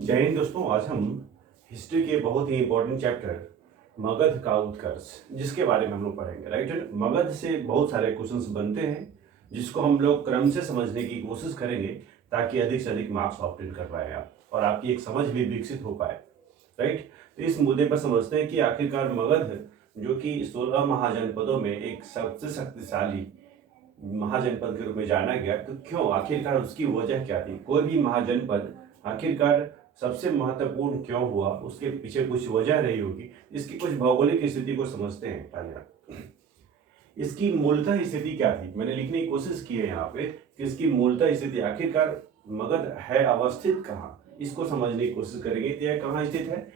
जय हिंद दोस्तों। आज हम हिस्ट्री के बहुत ही इंपॉर्टेंट चैप्टर मगध का उत्कर्ष जिसके बारे में हम लोग पढ़ेंगे। राइट, मगध से बहुत सारे क्वेश्चंस बनते हैं जिसको हम लोग क्रम से समझने की कोशिश करेंगे ताकि अधिक से अधिक मार्क्स ऑब्टेन कर पाए आप और आपकी एक समझ भी विकसित हो पाए। राइट, तो इस मुद्दे पर समझते हैं कि आखिरकार मगध जो कि 16 महाजनपदों में एक सबसे शक्तिशाली महाजनपद के रूप में जाना गया, तो क्यों, आखिरकार उसकी वजह क्या थी? कोई भी महाजनपद आखिरकार सबसे महत्वपूर्ण क्यों हुआ, उसके पीछे कुछ वजह रही होगी। इसकी कुछ भौगोलिक स्थिति को समझते हैं पहले। इसकी मूलतः स्थिति क्या थी, मैंने लिखने की कोशिश की है यहाँ पे कि इसकी मूलतः स्थिति आखिरकार मगध है अवस्थित कहाँ, इसको समझने की कोशिश करेंगे। तो यह कहाँ स्थित है?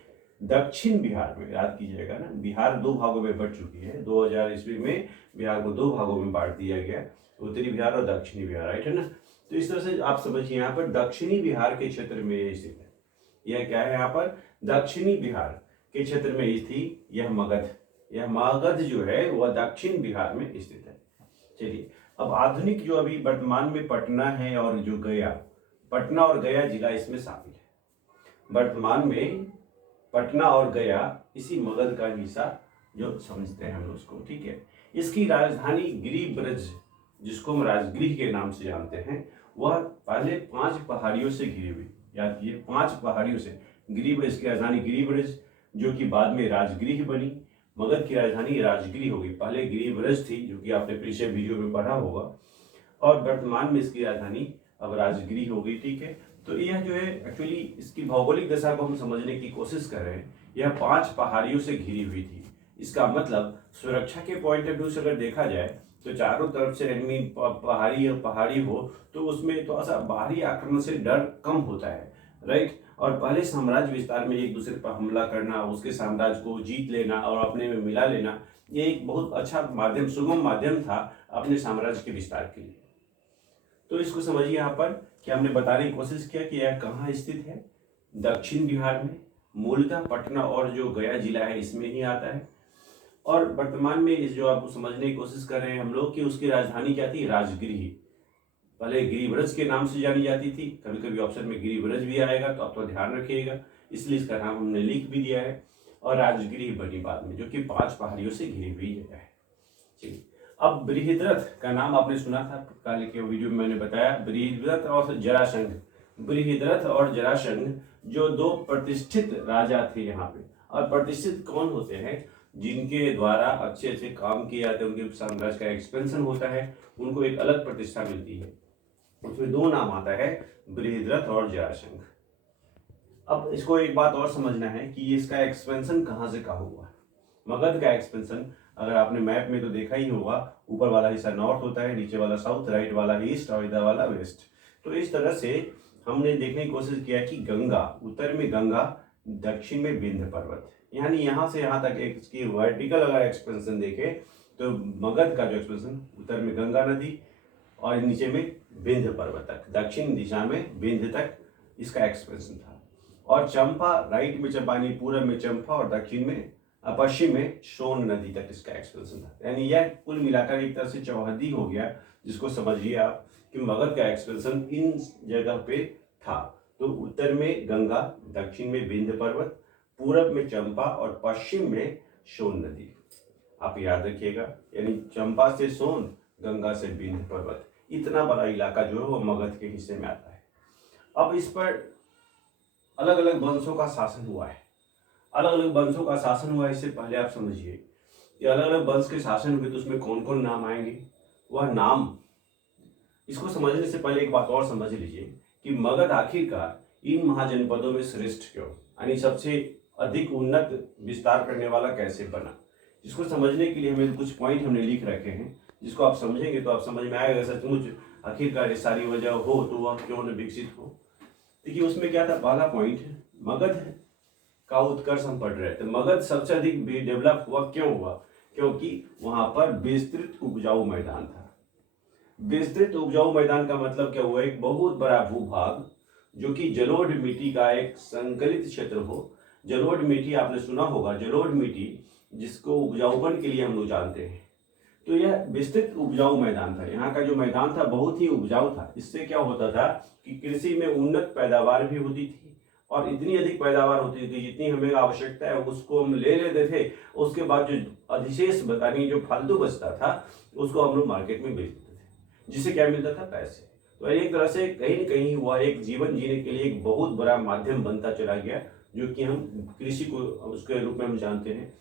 दक्षिण बिहार में। याद कीजिएगा ना, बिहार दो भागों में बट चुकी है। 2000 ईस्वी में बिहार को दो भागों में बांट दिया गया, उत्तरी बिहार और दक्षिणी बिहार। राइट है ना, तो इस तरह से आप समझिए यहाँ पर दक्षिणी बिहार के क्षेत्र में यह स्थित है। यह क्या है? यहाँ पर दक्षिणी बिहार के क्षेत्र में स्थित यह मगध जो है वह दक्षिण बिहार में स्थित है। चलिए, अब आधुनिक जो अभी वर्तमान में पटना है और जो गया, पटना और गया जिला इसमें शामिल है। वर्तमान में पटना और गया इसी मगध का हिस्सा जो समझते हैं हम लोग उसको। ठीक है, इसकी राजधानी गिरिब्रज, जिसको हम राजगृह के नाम से जानते हैं, वह पहले 5 पहाड़ियों से घिरी हुई। याद कीजिए, 5 पहाड़ियों से गिरिब्रज की राजधानी गिरिब्रज, जो कि बाद में राजगृह बनी। मगध की राजधानी राजगृह होगी, पहले गिरिब्रज थी, जो कि आपने पिछले वीडियो में पढ़ा होगा, और वर्तमान में इसकी राजधानी अब राजगृह हो गई। ठीक है, तो यह जो है एक्चुअली इसकी भौगोलिक दशा को हम समझने की कोशिश कर रहे हैं। यह 5 पहाड़ियों से घिरी हुई थी। इसका मतलब सुरक्षा के पॉइंट ऑफ व्यू से अगर देखा जाए तो चारों तरफ से एनिमी पहाड़ी हो तो उसमें थोड़ा सा बाहरी आक्रमण से डर कम होता है। राइट, और पहले साम्राज्य विस्तार में एक दूसरे पर हमला करना, उसके साम्राज्य को जीत लेना और अपने में मिला लेना, ये एक बहुत अच्छा माध्यम, सुगम माध्यम था अपने साम्राज्य के विस्तार के लिए। तो इसको समझिए यहाँ पर कि हमने बताने की कोशिश किया कि यह कहाँ स्थित है। दक्षिण बिहार में, मूलतः पटना और जो गया जिला है इसमें ही आता है। और वर्तमान में इस जो आपको समझने की कोशिश कर रहे हैं हम लोग कि उसकी राजधानी क्या थी? राजगृह। पहले गिरिब्रज के नाम से जानी जाती थी, कभी कभी ऑप्शन में गिरिब्रज भी आएगा तो आप तो ध्यान रखिएगा, इसलिए इसका नाम हमने लिख भी दिया है। और राजगृह बनी बाद में, जो कि 5 पहाड़ियों से घिरी हुई जगह है। चलिए, अब बृहद्रथ का नाम आपने सुना था, कल के वीडियो में मैंने बताया। बृहद्रथ और जरासंध, बृहद्रथ और जरासंध जो 2 प्रतिष्ठित राजा थे यहाँ पे। और प्रतिष्ठित कौन होते हैं? जिनके द्वारा अच्छे अच्छे काम किए जाते हैं, उनके साम्राज्य का एक्सपेंशन होता है, उनको एक अलग प्रतिष्ठा मिलती है। उसमें 2 नाम आता है, बृहद्रथ और जरासंध। अब इसको एक बात और समझना है कि इसका एक्सपेंशन कहाँ से कहाँ हुआ। मगध का एक्सपेंशन अगर आपने मैप में तो देखा ही होगा, ऊपर वाला हिस्सा नॉर्थ होता है, नीचे वाला साउथ, राइट वाला ईस्ट और इधर वाला वेस्ट। तो इस तरह से हमने देखने की कोशिश किया कि गंगा, उत्तर में गंगा, दक्षिण में विंध्य पर्वत, यानी यहाँ से यहाँ तक एक इसकी वर्टिकल अगर एक्सपेंशन देखें तो मगध का जो एक्सपेंशन, उत्तर में गंगा नदी और नीचे में विंध्य पर्वत तक, दक्षिण दिशा में विंध्य तक इसका एक्सपेंशन था। और चंपा, राइट में चंपानी, पूर्व में चंपा और दक्षिण में पश्चिम में सोन नदी तक इसका एक्सपेंशन था। यानी यह कुल मिलाकर एक तरह से चौहद्दी हो गया, जिसको समझिए आप कि मगध का एक्सपेंशन इन जगह पे था। तो उत्तर में गंगा, दक्षिण में विंध्य पर्वत, पूरब में चंपा और पश्चिम में सोन नदी। आप याद रखिएगा, यानी चंपा से सोन, गंगा से विंध्य पर्वत, इतना बड़ा इलाका जो है वो मगध के हिस्से में आता है। अब इस पर अलग अलग वंशों का शासन हुआ है। अलग अलग वंशों का शासन हुआ है, इससे पहले आप समझिए कि अलग अलग वंश के शासन हुए तो उसमें कौन कौन नाम आएंगे, वह नाम। इसको समझने से पहले एक बात और समझ लीजिए कि मगध आखिरकार इन महाजनपदों में श्रेष्ठ क्यों, यानी सबसे अधिक उन्नत विस्तार करने वाला कैसे बना। इसको समझने के लिए हमें कुछ पॉइंट हमने लिख रखे हैं, जिसको आप समझेंगे तो आप समझ में आएगा सचमुच आखिरकार ये सारी वजह हो तो वह क्यों न विकसित हो। देखिए उसमें क्या था, पहला पॉइंट, मगध का उत्कर्ष हम पढ़ रहे थे। मगध सबसे अधिक डेवलप हुआ, क्यों हुआ? क्योंकि वहां पर विस्तृत उपजाऊ मैदान था। विस्तृत उपजाऊ मैदान का मतलब क्या हुआ? एक बहुत बड़ा भूभाग जो कि जलोढ़ मिट्टी का एक संकलित क्षेत्र हो। जलोढ़ मिट्टी आपने सुना होगा, जलोढ़ मिट्टी जिसको उपजाऊपन के लिए हम लोग जानते हैं। तो यह विस्तृत उपजाऊ मैदान था। यहाँ का जो मैदान था बहुत ही उपजाऊ था। इससे क्या होता था कि कृषि में उन्नत पैदावार भी होती थी और इतनी अधिक पैदावार होती थी जितनी हमें आवश्यकता है उसको हम ले लेते थे। उसके बाद जो अधिशेष यानी जो फालतू बचता था उसको हम लोग मार्केट में बेच देते थे, जिससे क्या मिलता था? पैसे। तो एक तरह से कहीं न कहीं हुआ एक जीवन जीने के लिए एक बहुत बड़ा माध्यम बनता चला गया, जो कि हम कृषि को उसके रूप में हम जानते हैं।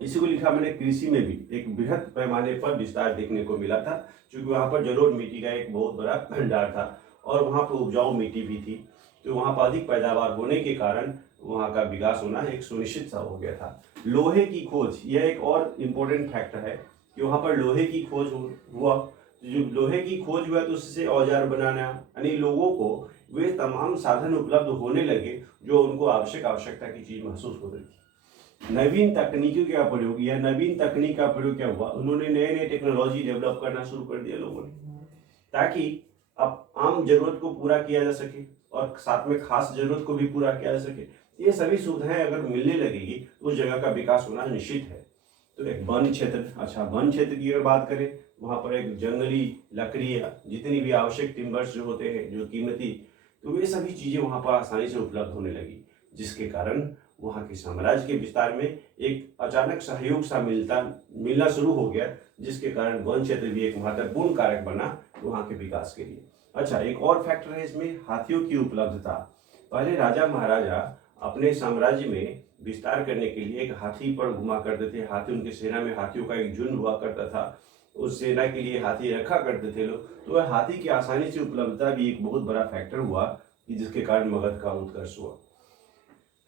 इसी को लिखा मैंने कृषि में भी एक बृहद पैमाने पर विस्तार देखने को मिला था, क्योंकि वहाँ पर जलोढ़ मिट्टी का एक बहुत बड़ा भंडार था और वहाँ पर उपजाऊ मिट्टी भी थी। तो वहाँ पर अधिक पैदावार होने के कारण वहाँ का विकास होना एक सुनिश्चित सा हो गया था। लोहे की खोज, यह एक और इम्पोर्टेंट फैक्टर है कि वहाँ पर लोहे की खोज हुआ। जो लोहे की खोज हुआ तो उससे औजार बनाना, यानी लोगों को वे तमाम साधन उपलब्ध होने लगे जो उनको आवश्यकता की चीज महसूस हो रही थी। नवीन तकनीकों का प्रयोग, या नवीन तकनीक का प्रयोग क्या हुआ? उन्होंने नए नए टेक्नोलॉजी डेवलप करना शुरू कर दिया लोगों ने, ताकि अब आम जरूरत को पूरा किया जा सके और साथ में खास जरूरत को भी पूरा किया जा सके। ये सभी सुविधाएं अगर मिलने लगेगी तो उस जगह का विकास होना निश्चित है। तो एक वन क्षेत्र, अच्छा वन क्षेत्र की अगर बात करें, वहाँ पर एक जंगली लकड़ियाँ, जितनी भी आवश्यक टिम्बर्स जो होते हैं जो कीमती, तो वे सभी चीज़ें वहाँ पर आसानी से उपलब्ध होने लगी, जिसके कारण वहाँ के साम्राज्य के विस्तार में एक अचानक सहयोग सा मिलना शुरू हो गया, जिसके कारण वन क्षेत्र भी एक महत्वपूर्ण कारक बना वहाँ के विकास के लिए। अच्छा, एक और फैक्टर है इसमें हाथियों की उपलब्धता। पहले राजा महाराजा अपने साम्राज्य में विस्तार करने के लिए एक हाथी पर घुमा करते थे। हाथी, उनकी सेना में हाथियों का एक झुंड हुआ करता था, उस सेना के लिए हाथी रखा करते थे लोग। तो वह हाथी की आसानी से उपलब्धता भी एक बहुत बड़ा फैक्टर हुआ, जिसके कारण मगध का उत्कर्ष हुआ।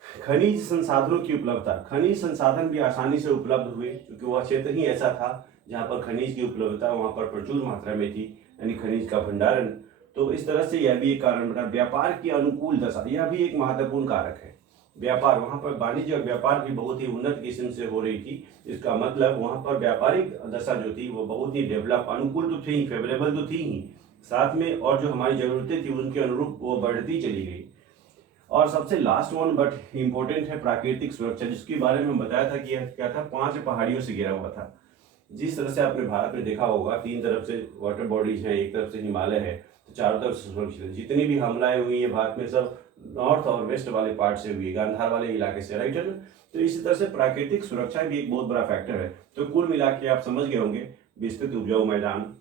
खनिज संसाधनों की उपलब्धता, खनिज संसाधन भी आसानी से उपलब्ध हुए, क्योंकि वह क्षेत्र ही ऐसा था जहाँ पर खनिज की उपलब्धता वहाँ पर प्रचुर मात्रा में थी, यानी खनिज का भंडारण। तो इस तरह से यह भी एक कारण बना। व्यापार की अनुकूल दशा, यह भी एक महत्वपूर्ण कारक है। व्यापार, वहाँ पर वाणिज्य और व्यापार भी बहुत ही उन्नत किस्म से हो रही थी। इसका मतलब वहाँ पर व्यापारिक दशा जो थी वो बहुत ही डेवलप, अनुकूल तो थी, फेवरेबल तो थी ही, साथ में और जो हमारी जरूरतें थी उनके अनुरूप वो बढ़ती चली गई। और सबसे लास्ट वन बट इम्पोर्टेंट है प्राकृतिक सुरक्षा, जिसके बारे में बताया था कि यह क्या था, 5 पहाड़ियों से घिरा हुआ था। जिस तरह से आपने भारत में देखा होगा, 3 तरफ से वाटर बॉडीज हैं, एक तरफ से हिमालय है, तो चारों तरफ से सुरक्षित है। जितनी भी हमलाएं हुई है भारत में सब नॉर्थ और वेस्ट वाले पार्ट से हुई, गांधार वाले इलाके से, राइट है ना। तो इसी तरह से प्राकृतिक सुरक्षा भी एक बहुत बड़ा फैक्टर है। तो कुल मिला के आप समझ गए होंगे, विस्तृत उपजाऊ मैदान,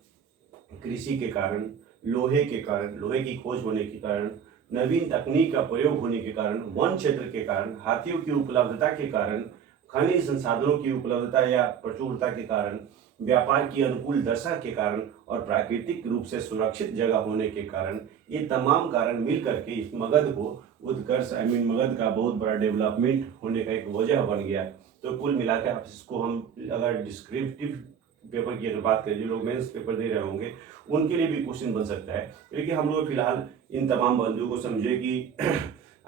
कृषि के कारण, लोहे के कारण, लोहे की खोज होने के कारण, नवीन तकनीक का प्रयोग होने के कारण, वन क्षेत्र के कारण, हाथियों की उपलब्धता के कारण, खनिज संसाधनों की उपलब्धता या प्रचुरता के कारण, व्यापार की अनुकूल दशा के कारण और प्राकृतिक रूप से सुरक्षित जगह होने के कारण, ये तमाम कारण मिल करके इस मगध को उत्कर्ष, मगध का बहुत बड़ा डेवलपमेंट होने का एक वजह बन गया। तो कुल मिलाकर आप इसको हम अगर डिस्क्रिप्टिव पेपर की अगर बात करें, जो लोग मेंस पेपर दे रहे होंगे उनके लिए भी क्वेश्चन बन सकता है। क्योंकि हम लोग फिलहाल इन तमाम बिंदुओं को समझे कि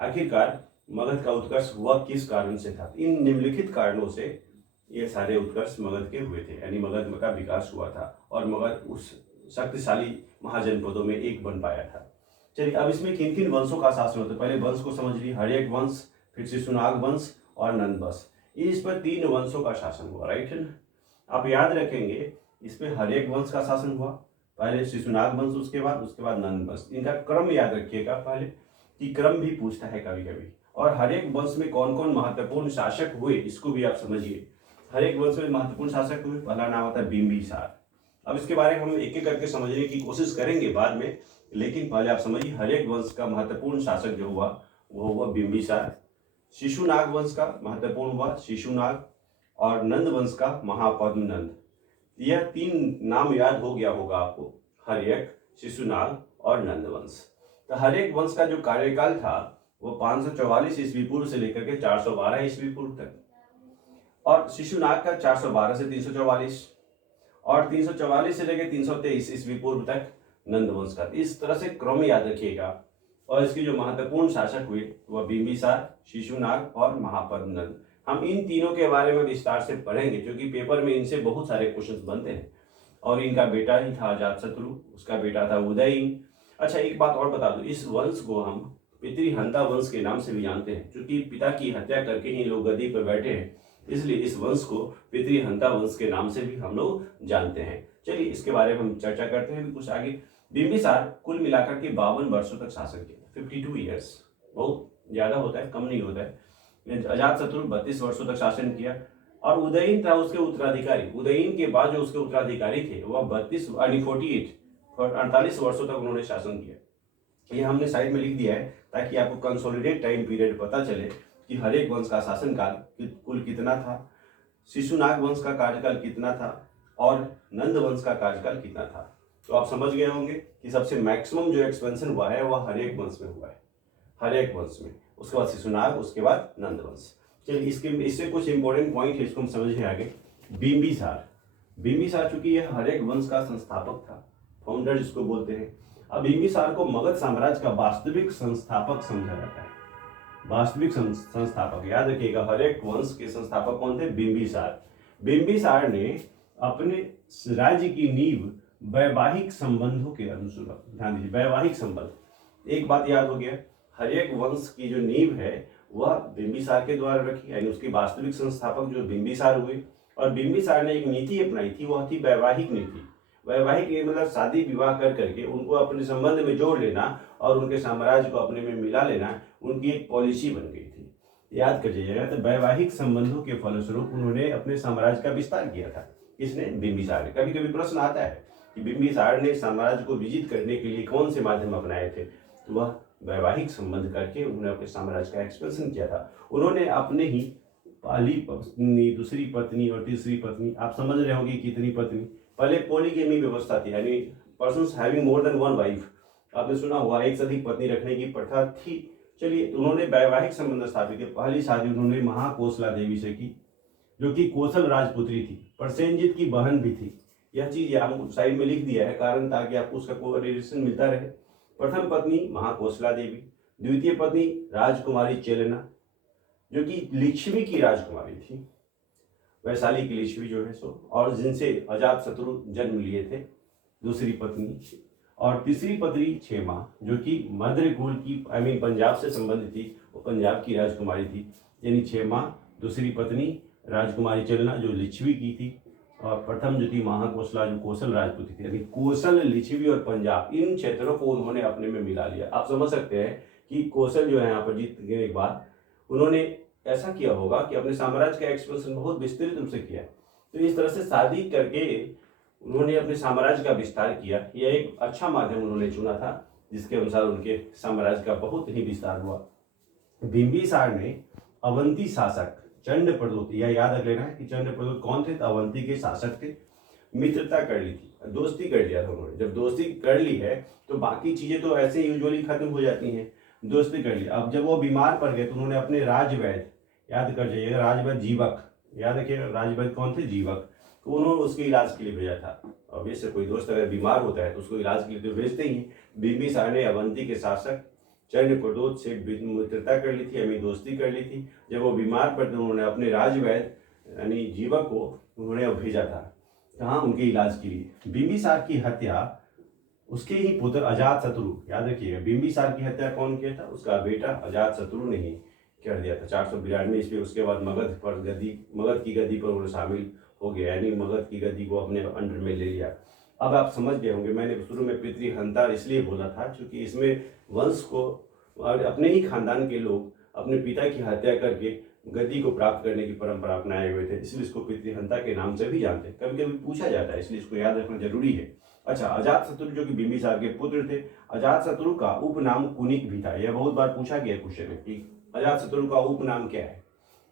आखिरकार मगध का उत्कर्ष हुआ किस कारण से था। इन निम्नलिखित कारणों से ये सारे उत्कर्ष मगध के हुए थे, यानी मगध का विकास हुआ था और मगध उस शक्तिशाली महाजनपदों में एक बन पाया था। चलिए, अब इसमें किन किन वंशों का शासन होता है, पहले वंश को समझ ली। हर्यक वंश, फिर शिशुनाग वंश और नंद वंश। इस पर 3 वंशों का शासन हुआ, राइट है ना। आप याद रखेंगे, इसमें हर्यक वंश का शासन हुआ, पहले शिशुनाग वंश, उसके बाद नंद वंश। इनका क्रम याद रखिएगा पहले, कि क्रम भी पूछता है कभी कभी। और हर्यक वंश में कौन कौन महत्वपूर्ण शासक हुए इसको भी आप समझिए। हर्यक वंश में महत्वपूर्ण शासक हुए, पहला नाम आता है बिंबिसार। अब इसके बारे में हम एक एक करके समझने की कोशिश करेंगे बाद में, लेकिन पहले आप समझिए हर्यक वंश का महत्वपूर्ण शासक जो हुआ वो हुआ बिंबिसार। शिशुनाग वंश का महत्वपूर्ण हुआ शिशुनाग, और नंद वंश का महापद्मनंद। यह 3 नाम याद हो गया होगा आपको, हर्यक, शिशुनाग और नंद वंश। तो हर्यक वंश का जो कार्यकाल था वो 544 ईस्वी पूर्व से लेकर के 412 ईस्वी पूर्व तक, और शिशुनाग का 412 से 344, और 344 से लेकर 323 ईस्वी पूर्व तक नंद वंश का। इस तरह से क्रम याद रखिएगा। और इसके जो महत्वपूर्ण शासक हुए वह बिंबिसार, शिशुनाग और महापद्मनंद। हम इन तीनों के बारे में विस्तार से पढ़ेंगे, क्योंकि पेपर में इनसे बहुत सारे क्वेश्चंस बनते हैं। और इनका बेटा ही था अजातशत्रु, उसका बेटा था उदयीन। अच्छा, एक बात और बता दूं, इस वंश को हम पितृहंता वंश के नाम से भी जानते हैं, क्योंकि पिता की हत्या करके ही लोग गद्दी पर बैठे हैं, इसलिए इस वंश को पितृहंता वंश के नाम से भी हम लोग जानते हैं। चलिए, इसके बारे में हम चर्चा करते हैं कुछ आगे। बिंबिसार कुल मिलाकर के 52 वर्षों तक शासन किया, 52 ईयर्स, बहुत ज़्यादा होता है, कम नहीं होता है। अजातशत्रु 32 वर्षों तक शासन किया और उदयन था उसके उत्तराधिकारी। उदयन के बाद जो उसके उत्तराधिकारी थे वह 48 वर्षों तक उन्होंने शासन किया। ये हमने साइड में लिख दिया है ताकि आपको कंसोलिडेट टाइम पीरियड पता चले कि हर एक वंश का शासनकाल कुल कितना था, शिशुनाग वंश का कार्यकाल कितना था और नंद वंश का कार्यकाल कितना था। तो आप समझ गए होंगे कि सबसे मैक्सिमम जो एक्सपेंशन हुआ है वह हर एक वंश में हुआ है, हर एक वंश में। उसके बाद शिशुनाग, उसके बाद नंद वंश। चलिए इससे कुछ इंपॉर्टेंट पॉइंट है, इसको हम समझें आगे। बिंबिसार, बिंबिसार चूंकि यह हर एक वंश का संस्थापक था, फाउंडर जिसको बोलते हैं। अब बिंबिसार को मगध साम्राज्य का वास्तविक संस्थापक समझा जाता है। वास्तविक संस्थापक, याद रखिएगा, हर एक वंश के संस्थापक कौन थे? बिंबिसार। बिंबिसार ने अपने राज्य की नींव वैवाहिक संबंधों के अनुसार, ध्यान दीजिए, वैवाहिक संबंध। एक बात याद हो गया, हर एक वंश की जो नींव है वह बिंबिसार के द्वारा रखी, यानी उसके वास्तविक संस्थापक जो बिंबिसार हुए। और बिंबिसार ने एक नीति अपनाई थी, वह थी वैवाहिक नीति। वैवाहिक मतलब शादी विवाह कर करके उनको अपने संबंध में जोड़ लेना और उनके साम्राज्य को अपने में मिला लेना, उनकी एक पॉलिसी बन गई थी। याद कर लीजिएगा। तो वैवाहिक संबंधों के फलस्वरूप उन्होंने अपने साम्राज्य का विस्तार किया था। किसने? बिंबिसार ने। कभी कभी प्रश्न आता है कि बिंबिसार ने साम्राज्य को विजित करने के लिए कौन से माध्यम अपनाए थे? तो वह वैवाहिक संबंध करके उन्होंने अपने साम्राज्य का एक्सपेंशन किया था। उन्होंने अपने ही पहली पत्नी, दूसरी पत्नी और तीसरी पत्नी, आप समझ रहे होंगे कितनी पत्नी। पहले पॉलीगेमी व्यवस्था थी, यानी persons having more than one wife, आपने सुना हुआ, एक से अधिक पत्नी रखने की प्रथा थी। चलिए, उन्होंने वैवाहिक संबंध स्थापित किए। पहली शादी उन्होंने महाकोसला देवी से की, जो कि कौशल राजपुत्री थी, प्रसेनजीत की बहन भी थी। यह चीज हम साइड में लिख दिया है कारण ताकि आपको उसका कोरिलेशन मिलता रहे। प्रथम पत्नी महाकोसला देवी, द्वितीय पत्नी राजकुमारी चेलना, जो कि लिच्छवी की राजकुमारी थी, वैशाली की लिच्छवी जो है सो, और जिनसे अजातशत्रु जन्म लिए थे, दूसरी पत्नी। और तीसरी पत्नी क्षेमा, जो कि मद्र कुल की, पंजाब से संबंधित थी, वो पंजाब की राजकुमारी थी, यानी क्षेमा। दूसरी पत्नी राजकुमारी चलना, जो लिच्छवी की थी। और प्रथम जो थी महाकोसला, जो कौशल राजपूती थी, यानी कौशल, लिच्छवी और पंजाब, इन क्षेत्रों को उन्होंने अपने में मिला लिया। आप समझ सकते हैं कि कौशल जो है यहाँ पर जीत गए एक बार, उन्होंने ऐसा किया होगा कि अपने साम्राज्य का एक्सपेंशन बहुत विस्तृत रूप से किया। तो इस तरह से शादी करके उन्होंने अपने साम्राज्य का विस्तार किया। यह एक अच्छा माध्यम उन्होंने चुना था, जिसके अनुसार उनके साम्राज्य का बहुत ही विस्तार हुआ। बिंबिसार ने अवंती शासक चंद्रप्रदोत, यह याद रख लेना है कि चंद्रप्रदोत कौन थे? तो अवंती के शासक थे। मित्रता कर ली थी, दोस्ती कर लिया था उन्होंने। जब दोस्ती कर ली है तो बाकी चीजें तो ऐसे यूजुअली खत्म हो जाती हैं, दोस्ती कर लिया। अब जब वो बीमार पड़ गए तो उन्होंने अपने राजवैद्य, याद कर जाइएगा, राजवैद्य जीवक, याद रखिएगा, राजवैद्य कौन थे? जीवक। तो उन्होंने उसके इलाज के लिए भेजा था। अब इससे कोई दोस्त अगर बीमार होता है तो उसको इलाज के लिए तो भेजते ही। बिंबिसार ने अवंती के शासक चंद्रप्रदोत से मित्रता कर ली थी, यानी दोस्ती कर ली थी। जब वो बीमार पड़े तो उन्होंने अपने राजवैद्य यानी जीवक को उन्होंने भेजा था, कहाँ? उनके इलाज के लिए। बिंबिसार की हत्या उसके ही पुत्र अजातशत्रु, याद रखिएगा, बिंबिसार की हत्या कौन किया था? उसका बेटा अजातशत्रु ने ही कर दिया था 492 ईस्वी। उसके बाद मगध की गद्दी पर उन्होंने शामिल हो गया, यानी मगध की गद्दी को अपने अंडर में ले लिया। अब आप समझ गए होंगे, मैंने शुरू में पितृहंता इसलिए बोला था क्योंकि इसमें वंश को और अपने ही खानदान के लोग अपने पिता की हत्या करके गद्दी को प्राप्त करने की परंपरा अपनाए हुए थे, इसलिए इसको पितृहंता के नाम से भी जानते हैं। कभी कभी पूछा जाता है, इसलिए इसको याद रखना जरूरी है। अच्छा, अजातशत्रु जो कि बिंबिसार के पुत्र थे। अजातशत्रु का उपनाम कुनिक भी था। यह बहुत बार पूछा गया क्वेश्चन में कि अजातशत्रु का उपनाम क्या है?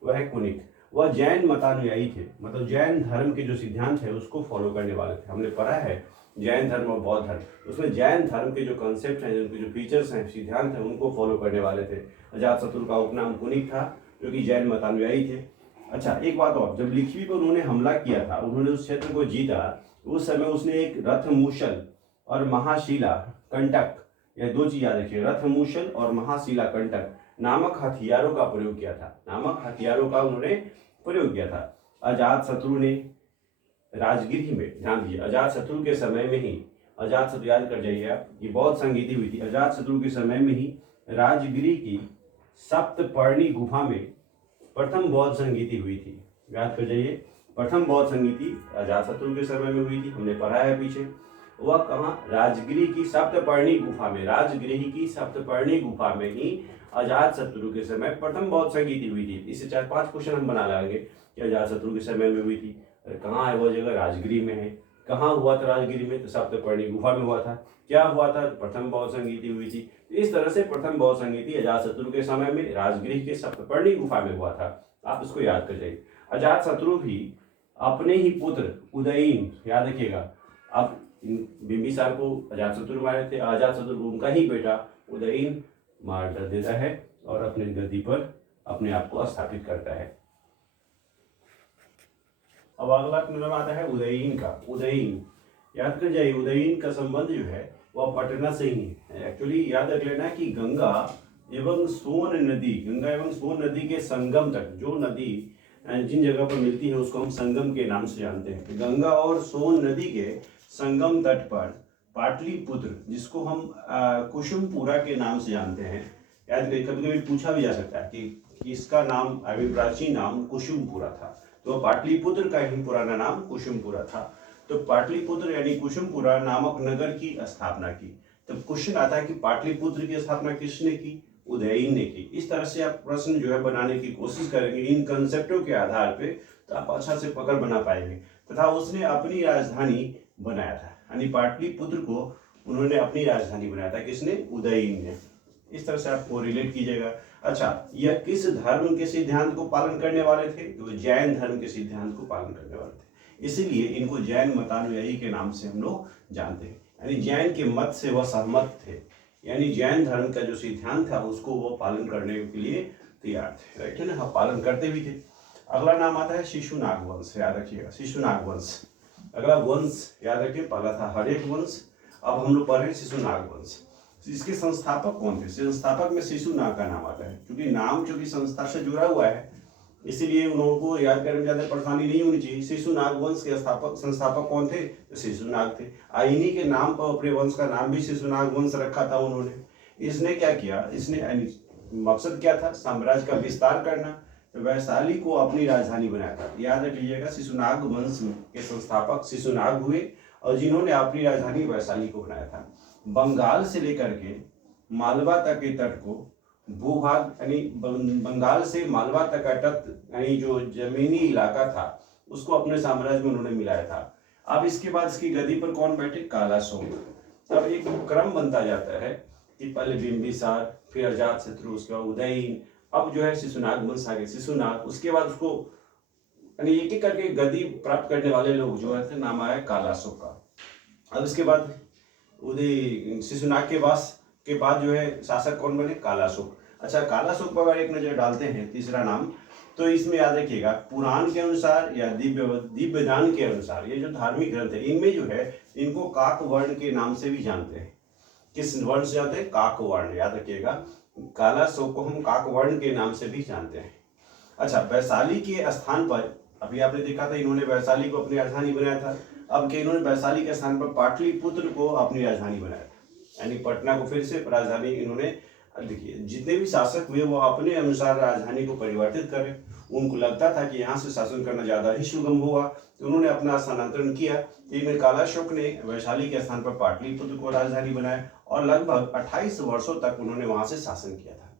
वह है कुनिक। वह जैन मतानुयायी थे, मतलब जैन धर्म के जो सिद्धांत है उसको फॉलो करने वाले थे। हमने पढ़ा है जैन धर्म और बौद्ध धर्म, उसमें जैन धर्म के जो कॉन्सेप्ट हैं, उनके जो फीचर्स हैं, सिद्धांत हैं, उनको फॉलो करने वाले थे। अजातशत्रु का उपनाम कुनिक था, जो कि जैन मतानुयायी थे। अच्छा, एक बात और, जब लिच्छवी पर उन्होंने हमला किया था, उन्होंने उस क्षेत्र को जीता, उस समय उसने एक रथमूषल और महाशिला कंटक, यह दो चीज याद रखिए, रथमूषल और महाशिला कंटक नामक हथियारों का प्रयोग किया था। नामक हथियारों का उन्होंने प्रयोग किया था। अजातशत्रु ने राजगिरी में, ध्यान दीजिए, अजातशत्रु के समय में ही, अजातशत्रु याद कर जाइए आप, ये बौद्ध संगीति हुई थी। अजातशत्रु के समय में ही राजगिरी की सप्तपर्णी गुफा में प्रथम बौद्ध संगीति हुई थी। याद कर जाइए, प्रथम बौद्ध संगीति अजातशत्रु के समय में हुई थी, हमने पढ़ा है पीछे। वह कहाँ, राजगृह की सप्तपर्णी गुफा में, राजगृह की सप्तपर्णी गुफा में ही अजात शत्रु के समय प्रथम बौद्ध संगीति हुई थी। इससे 4-5 क्वेश्चन हम बना लेंगे कि अजात शत्रु के समय में हुई थी। कहाँ है वह जगह, राजगृह में है। कहाँ हुआ था राजगृह में, तो सप्तपर्णी गुफा में हुआ था। क्या हुआ था, तो प्रथम बौद्ध संगीति हुई थी। इस तरह से प्रथम बौद्ध संगीति अजात शत्रु के समय में राजगृह के सप्तपर्णी गुफा में हुआ था। आप इसको याद कर जाइए। अजात शत्रु भी अपने ही पुत्र उदयीन, याद रखिएगा, अब बिंबिसार को अजातशत्रु मारे थे, अजातशत्रु उनका ही बेटा उदयीन मार डाल देता है और अपने गद्दी पर अपने आप को स्थापित करता है। अब अगला नाम आता है उदयीन का। उदयीन याद कर जाइए, उदयीन का संबंध जो है वह पटना से ही है। एक्चुअली याद रख लेना कि गंगा एवं सोन नदी, गंगा एवं सोन नदी के संगम तक, जो नदी जिन जगह पर मिलती है उसको हम संगम के नाम से जानते हैं। गंगा और सोन नदी के संगम तट पर पाटलिपुत्र, जिसको हम कुसुमपुरा के नाम से जानते हैं, याद करिए, कभी कभी पूछा भी जा सकता है कि इसका नाम अभी प्राचीन नाम कुसुमपुरा था, तो पाटलिपुत्र का ही पुराना नाम कुसुमपुरा था। तो पाटलिपुत्र यानी कुसुमपुरा नामक नगर की स्थापना की। तब क्वेश्चन आता है कि पाटलिपुत्र की स्थापना किसने की, उदयीन ने की। इस तरह से आप प्रश्न जो है बनाने की कोशिश करेंगे इन कंसेप्टों के आधार पे, तो आप अच्छा से पकड़ बना पाएंगे। तथा उसने अपनी राजधानी बनाया था, यानी पाटलिपुत्र को उन्होंने अपनी राजधानी बनाया था, किसने, उदयीन ने। इस तरह से आपको रिलेट कीजिएगा। अच्छा, यह किस धर्म के सिद्धांत को पालन करने वाले थे, तो जैन धर्म के सिद्धांत को पालन करने वाले थे, इसीलिए इनको जैन मतानुयायी के नाम से हम लोग जानते हैं। यानी जैन के मत से वह सहमत थे, यानी जैन धर्म का जो सिद्धांत था उसको वो पालन करने के लिए तैयार थे, राइट है ना, हाँ पालन करते भी थे। अगला नाम आता है शिशुनाग वंश, याद रखिएगा, शिशुनाग वंश। अगला वंश याद रखिए, पहला था हर्यक वंश, अब हम लोग पढ़ रहे हैं शिशुनाग वंश। इसके संस्थापक कौन थे, संस्थापक में शिशुनाग का नाम आता है, क्योंकि नाम चूंकि संस्था से जुड़ा हुआ है इसीलिए उन लोगों को याद करने में ज्यादा परेशानी नहीं होनी चाहिए। शिशुनाग वंश के संस्थापक कौन थे, तो शिशुनाग थे। इन्हीं के नाम पर अपने वंश का नाम भी शिशुनाग वंश रखा था उन्होंने। इसने क्या किया, इसने मकसद क्या था, साम्राज्य का विस्तार करना, तो वैशाली को अपनी राजधानी बनाया था। याद रख लीजिएगा, शिशुनाग वंश के संस्थापक शिशुनाग हुए और जिन्होंने अपनी राजधानी वैशाली को बनाया था। बंगाल से लेकर के मालवा तक के तट को भूभाग, यानी बंगाल से मालवा तक का तट, यानी जो जमीनी इलाका था उसको अपने साम्राज्य में उन्होंने मिलाया था। अब इसके बाद इसकी गद्दी पर कौन बैठे, कालाशोक। अब एक क्रम बनता जाता है कि पहले बिंबिसार, फिर अजातशत्रु, उसके बाद उदयीन, अब जो है शिशुनाग वंश आ गए, शिशुनाग, उसके बाद उसको यानी एक एक करके गद्दी प्राप्त करने वाले लोग जो है नाम आया कालाशोक का। अब इसके बाद शिशुनाग के बाद जो है शासक कौन बने, कालाशोक। अच्छा, कालाशोक पर अगर एक नजर डालते हैं, तीसरा नाम, तो इसमें याद रखिएगा पुराण के अनुसार या दिव्यदान के अनुसार, ये जो धार्मिक ग्रंथ है इनमें जो है इनको काकवर्ण के नाम से भी जानते हैं। किस वर्ण से जानते हैं, काकवर्ण, याद रखिएगा, कालाशोक को हम काकवर्ण के नाम से भी जानते हैं। अच्छा, वैशाली के स्थान पर, अभी आपने देखा था इन्होंने वैशाली को अपनी राजधानी बनाया था, अब के इन्होंने वैशाली के स्थान पर पाटलिपुत्र को अपनी राजधानी बनाया था, यानी पटना को फिर से राजधानी इन्होंने। देखिए, जितने भी शासक हुए वो अपने अनुसार राजधानी को परिवर्तित करें, उनको लगता था कि यहाँ से शासन करना ज्यादा ही सुगम होगा, तो उन्होंने अपना स्थानांतरण किया। लेकिन कालाशोक ने वैशाली के स्थान पर पाटलिपुत्र को राजधानी बनाया और लगभग 28 वर्षों तक उन्होंने वहां से शासन किया था,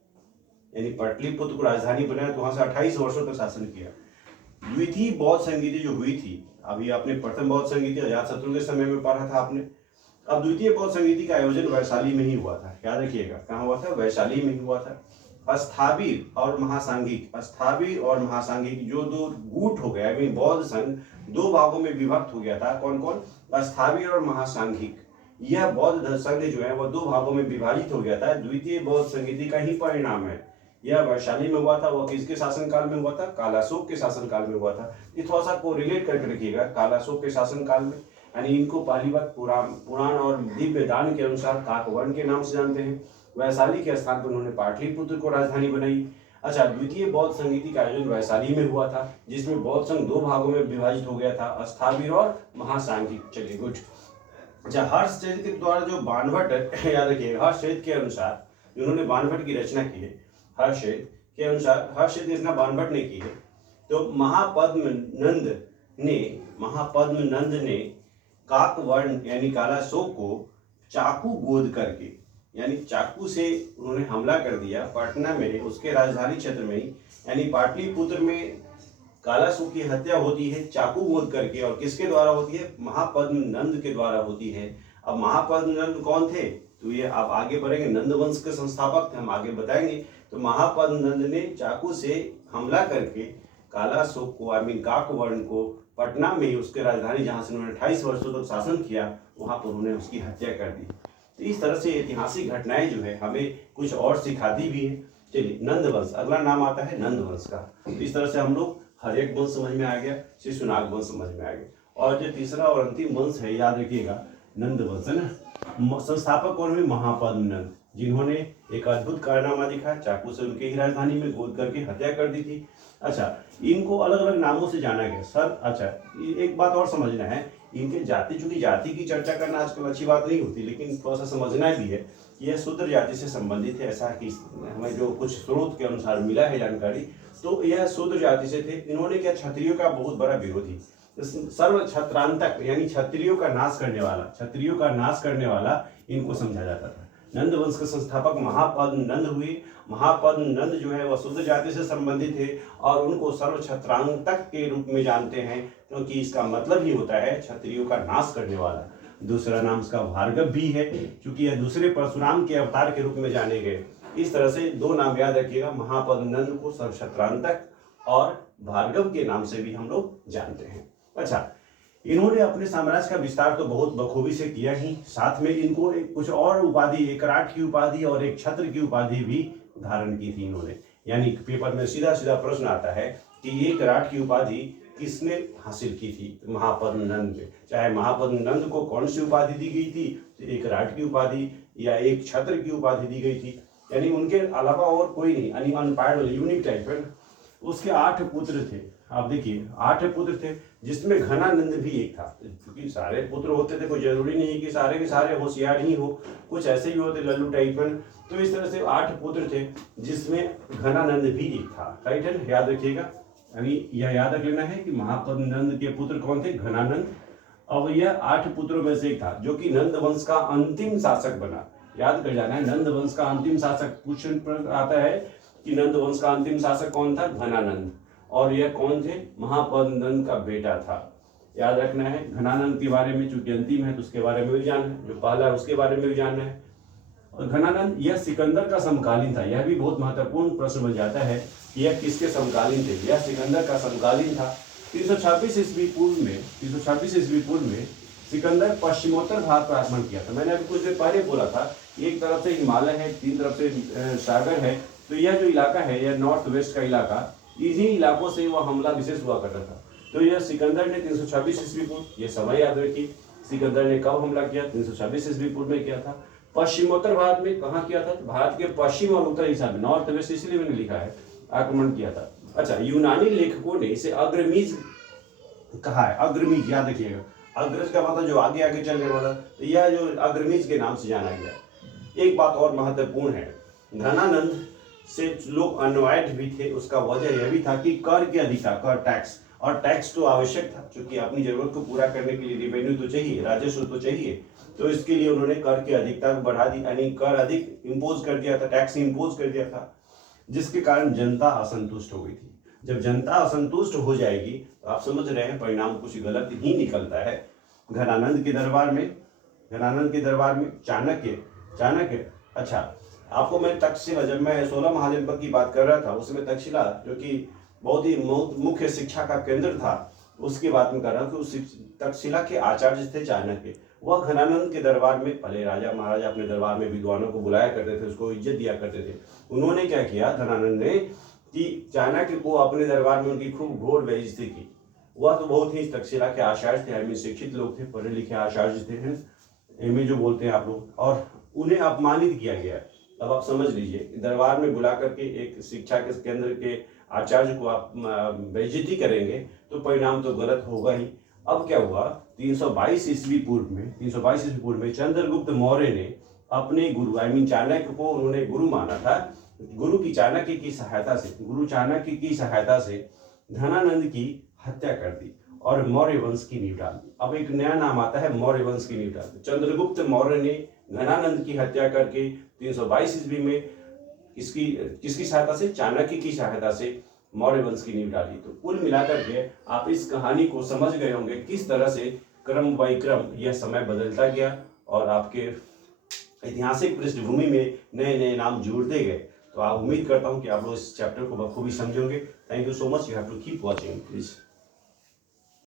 यानी पाटलिपुत्र को राजधानी बनाया तो वहां से 28 वर्षों तक शासन किया। द्वितीय बौद्ध संगीति जो हुई थी, अभी आपने प्रथम बौद्ध संगीति अजातशत्रु के समय में पढ़ा था आपने, अब द्वितीय बौद्ध संगीति का आयोजन वैशाली में ही हुआ था। याद रखिएगा, कहाँ हुआ था, वैशाली में ही हुआ था। स्थावीर और महासांघिक, स्थावीर और महासांघिक जो दो गुट हो गया, बौद्ध संघ दो भागों में विभक्त हो गया था। कौन कौन, स्थावीर और महासांघिक। यह बौद्ध संघ जो है वह दो भागों में विभाजित हो गया था। द्वितीय बौद्ध संगीति का ही परिणाम है। यह वैशाली में हुआ था, वह किसके शासनकाल में हुआ था, कालाशोक के शासनकाल में हुआ था। ये थोड़ा सा को रिलेट करके रखिएगा, कालाशोक के शासनकाल में, यानी इनको पहली बात पुराण और दिव्यदान के अनुसार काकवर्ण के नाम से जानते हैं। वैशाली के स्थान पर उन्होंने पाटलिपुत्र को राजधानी बनाई। अच्छा, द्वितीय बौद्ध संगीति का आयोजन वैशाली में हुआ था, जिसमें बौद्ध संघ दो भागों में विभाजित हो गया था, स्थावीर और महासांघिक। चलिए गुड। अच्छा, हर्षचरित के द्वारा जो बाणभट्ट, याद रखिएगा, हर्षचरित के अनुसार जिन्होंने बाणभट्ट की रचना की है, हर्षचरित के अनुसार, हर्षचरित की रचना बाणभट्ट ने की है, तो महापद्म नंद ने काकवर्ण यानी कालाशोक को चाकू गोद करके, यानी चाकू से उन्होंने हमला कर दिया पटना में, उसके राजधानी क्षेत्र में ही, यानी पाटलिपुत्र में कालाशोक की हत्या होती है चाकू गोद करके। और किसके द्वारा होती है? महापद्म नंद के द्वारा होती है। अब महापद्म नंद कौन थे? तो ये आप आगे बढ़ेंगे, नंद वंश के संस्थापक थे, हम आगे बताएंगे। तो महापद्म नंद ने चाकू से हमला करके कालाशोक को, काकवर्ण को पटना में ही, उसके राजधानी जहाँ से उन्होंने 28 वर्षों तक शासन किया, वहाँ पर उन्होंने उसकी हत्या कर दी। तो इस तरह से ऐतिहासिक घटनाएं जो है हमें कुछ और सिखाती भी है। चलिए, नंद वंश, अगला नाम आता है नंद वंश का। तो इस तरह से हम लोग हर्यक वंश समझ में आ गया, शिशुनाग वंश समझ में आ गया। और जो तीसरा और अंतिम वंश है, याद रखिएगा, नंद वंश है ना। संस्थापक कौन हुए? महापद्म नंद, जिन्होंने एक अद्भुत कारनामा दिखा, चाकू से उनके ही राजधानी में गोद करके हत्या कर दी थी। अच्छा, इनको अलग अलग नामों से जाना गया सर। अच्छा, एक बात और समझना है, इनके जाति, चूंकि जाति की चर्चा करना आजकल अच्छी बात नहीं होती, लेकिन थोड़ा सा समझना भी है कि यह शूद्र जाति से संबंधित है, ऐसा कि हमें जो कुछ स्रोत के अनुसार मिला है जानकारी, तो यह शूद्र जाति से थे। इन्होंने क्या, क्षत्रियों का बहुत बड़ा विरोधी, सर्व क्षत्रांतक यानी क्षत्रियों का नाश करने वाला, क्षत्रियों का नाश करने वाला इनको समझा जाता था। नंद वंश के संस्थापक महापद्म नंद हुए। महापद्म नंद जो है वह शूद्र जाति से संबंधित है और उनको सर्व क्षत्रांतक के रूप में जानते हैं, क्योंकि इसका मतलब ही होता है क्षत्रियों का नाश करने वाला। दूसरा नाम इसका भार्गव भी है, क्योंकि यह दूसरे परशुराम के अवतार के रूप में जाने गए। इस तरह से दो नाम याद रखिएगा, महापद्म नंद को सर्व क्षत्रांतक और भार्गव के नाम से भी हम लोग जानते हैं। अच्छा, इन्होंने अपने साम्राज्य का विस्तार तो बहुत बखूबी से किया ही, साथ में इनको कुछ और उपाधि, एक राठ की उपाधि और एक छत्र की उपाधि भी धारण की थी इन्होंने। यानी पेपर में सीधा सीधा प्रश्न आता है कि एक राठ की उपाधि किसने हासिल की थी? महापद्म नंद ने। चाहे महापद्म नंद को कौन सी उपाधि दी गई थी, तो एक राठ की उपाधि या एक छत्र की उपाधि दी गई थी, यानी उनके अलावा और कोई नहीं, यानी अनपायर्ड, यूनिक टाइप है। उसके 8 पुत्र थे, आप देखिए 8 पुत्र थे, जिसमें घनानंद भी एक था। क्योंकि सारे पुत्र होते थे, कोई जरूरी नहीं कि सारे के सारे होशियार ही हो, कुछ ऐसे भी होते लल्लू टाइप में। तो इस तरह से 8 पुत्र थे, जिसमें घनानंद भी एक था। राइट है, याद रखिएगा, यानी यह याद रख लेना है कि महापद्म नंद के पुत्र कौन थे? घनानंद। अब यह 8 पुत्रों में से एक था, जो कि नंद वंश का अंतिम शासक बना। याद कर जाना है, नंद वंश का अंतिम शासक। क्वेश्चन पर आता है कि नंद वंश का अंतिम शासक कौन था? घनानंद। और यह कौन थे? महापद्म नंद का बेटा था। याद रखना है, घनानंद के बारे में, चूंकि अंतिम है तो उसके बारे में भी जानना है, जो पहला है उसके बारे में भी जानना है। और घनानंद यह सिकंदर का समकालीन था। यह भी बहुत महत्वपूर्ण प्रश्न बन जाता है कि यह किसके समकालीन थे? यह सिकंदर का समकालीन था। 326 ईस्वी पूर्व में, 326 ईस्वी पूर्व में सिकंदर पश्चिमोत्तर भारत पर आक्रमण किया था। मैंने अभी कुछ देर पहले बोला था, एक तरफ से हिमालय है, तीन तरफ से सागर है, तो यह जो इलाका है, यह नॉर्थ वेस्ट का इलाका, इन्हीं इलाकों से वह हमला विशेष हुआ करता था। तो यह सिकंदर ने 326 ईस्वी पूर्व, ये समय याद रखिए, सिकंदर ने कब हमला किया? 326 ईस्वी पूर्व में किया था। पश्चिमोत्तर भारत में कहाँ किया था? भारत के पश्चिम और उत्तर हिस्सा में, नॉर्थ वेस्ट इसलिए मैंने लिखा है, आक्रमण किया था। अच्छा, यूनानी लेखकों ने इसे अग्रमीज कहा है। अग्रमीज याद रखिएगा, अग्रज का मतलब जो आगे आगे चलने वाला, तो यह जो अग्रमीज के नाम से जाना गया। एक बात और महत्वपूर्ण है, घनानंद से लोग अनवाइड भी थे। उसका वजह यह भी था कि कर की अधिकता, कर टैक्स, और टैक्स तो आवश्यक था, क्योंकि अपनी जरूरत को पूरा करने के लिए रेवेन्यू तो चाहिए, राजस्व तो चाहिए। तो इसके लिए उन्होंने कर की अधिकता को बढ़ा दी, यानी कर अधिक इम्पोज कर दिया था, टैक्स इम्पोज कर दिया था, जिसके कारण जनता असंतुष्ट हो गई थी। जब जनता असंतुष्ट हो जाएगी तो आप समझ रहे हैं परिणाम कुछ गलत ही निकलता है। घनानंद के दरबार में चाणक्य, अच्छा आपको मैं तक्षशिला, जब मैं 16 महाजनपद की बात कर रहा था, उसमें तक्षशिला जो कि बहुत ही मुख्य शिक्षा का केंद्र था, उसकी बात में कर रहा हूँ कि उस तक्षशिला के आचार्य थे चाणक्य। वह घनानंद के दरबार में, पहले राजा महाराजा अपने दरबार में विद्वानों को बुलाया करते थे, उसको इज्जत दिया करते थे। उन्होंने क्या किया घनानंद ने कि चाणक्य को अपने दरबार में उनकी खूब घोर बेइज्जती की। वह तो बहुत ही तक्षशिला के आचार्य थे, यानी शिक्षित लोग थे, पढ़े लिखे आचार्य थे, एमए जो बोलते हैं आप लोग, और उन्हें अपमानित किया गया। अब आप समझ लीजिए, दरबार में बुला करके एक शिक्षा के केंद्र के आचार्य को आप बेइज्जती करेंगे तो परिणाम तो गलत होगा ही। अब क्या हुआ, 322 ईस्वी पूर्व में चंद्रगुप्त मौर्य ने अपने गुरु चाणक्य को उन्होंने गुरु माना था। गुरु चाणक्य की सहायता से घनानंद की हत्या कर दी और मौर्य वंश की नींव डाली। अब एक नया नाम आता है मौर्य वंश की नींव डाली। चंद्रगुप्त मौर्य ने घनानंद की हत्या करके 322 ईस्वी में किसकी सहायता से, चाणक्य की सहायता से मौर्य वंश की नींव डाली। तो कुल मिलाकर के आप इस कहानी को समझ गए होंगे किस तरह से क्रम बाय क्रम यह समय बदलता गया और आपके ऐतिहासिक पृष्ठभूमि में नए नए नाम जुड़ते गए। तो आप उम्मीद करता हूं कि आप लोग इस चैप्टर को बखूबी समझोगे। Thank you so much. You have to keep watching please.